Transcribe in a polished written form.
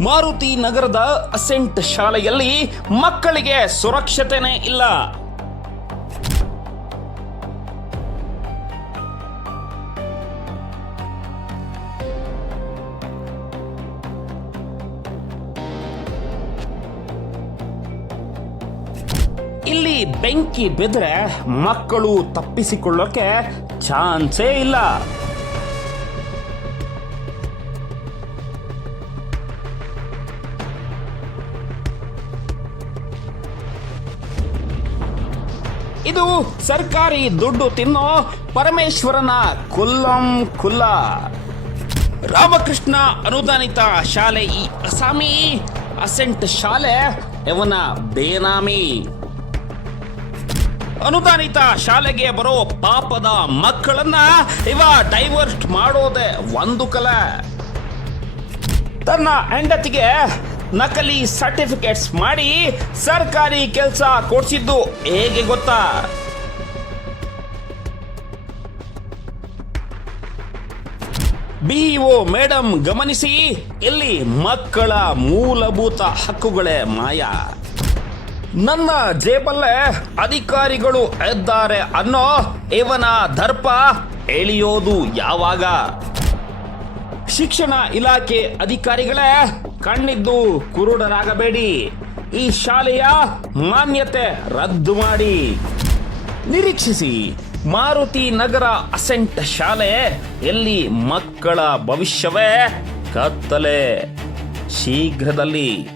ಮಾರುತಿ ನಗರದ ಅಸೆಂಟ್ ಶಾಲೆಯಲ್ಲಿ ಮಕ್ಕಳಿಗೆ ಸುರಕ್ಷತೆನೇ ಇಲ್ಲ. ಇಲ್ಲಿ ಬೆಂಕಿ ಬಿದ್ರೆ ಮಕ್ಕಳು ತಪ್ಪಿಸಿಕೊಳ್ಳೋಕೆ ಚಾನ್ಸೇ ಇಲ್ಲ. ಇದು ಸರ್ಕಾರಿ ದುಡ್ಡು ತಿನ್ನೋ ಪರಮೇಶ್ವರನ ಕುಲ್ಲಂ ಕುಲ್ಲ. ರಾಮಕೃಷ್ಣ ಅನುದಾನಿತ ಶಾಲೆ ಈ ಅಸಾಮಿ, ಅಸೆಂಟ್ ಶಾಲೆ ಇವನ ಬೇನಾಮಿ. ಅನುದಾನಿತ ಶಾಲೆಗೆ ಬರೋ ಪಾಪದ ಮಕ್ಕಳನ್ನ ಇವ ಡೈವರ್ಟ್ ಮಾಡೋದೆ ಒಂದು ಕಲೆ. ತನ್ನ ಹೆಂಡತಿಗೆ ನಕಲಿ ಸರ್ಟಿಫಿಕೇಟ್ಸ್ ಮಾಡಿ ಸರ್ಕಾರಿ ಕೆಲಸ ಕೊಡಿಸಿದ್ದು ಹೇಗೆ ಗೊತ್ತಾ? ಬಿಇಒ ಮೇಡಮ್ ಗಮನಿಸಿ, ಇಲ್ಲಿ ಮಕ್ಕಳ ಮೂಲಭೂತ ಹಕ್ಕುಗಳೇ ಮಾಯ. ನನ್ನ ಜೇಬಲ್ಲೇ ಅಧಿಕಾರಿಗಳು ಎದ್ದಾರೆ ಅನ್ನೋ ಇವನ ದರ್ಪ ಎಳೆಯೋದು ಯಾವಾಗ? ಶಿಕ್ಷಣ ಇಲಾಖೆ ಅಧಿಕಾರಿಗಳೇ, ಕಣ್ಣಿದ್ದು ಕುರುಡರಾಗಬೇಡಿ. ಈ ಶಾಲೆಯ ಮಾನ್ಯತೆ ರದ್ದು ಮಾಡಿ. ನಿರೀಕ್ಷಿಸಿ ಮಾರುತಿ ನಗರ ಅಸೆಂಟ್ ಶಾಲೆ, ಎಲ್ಲಿ ಮಕ್ಕಳ ಭವಿಷ್ಯವೇ ಕತ್ತಲೆ. ಶೀಘ್ರದಲ್ಲಿ.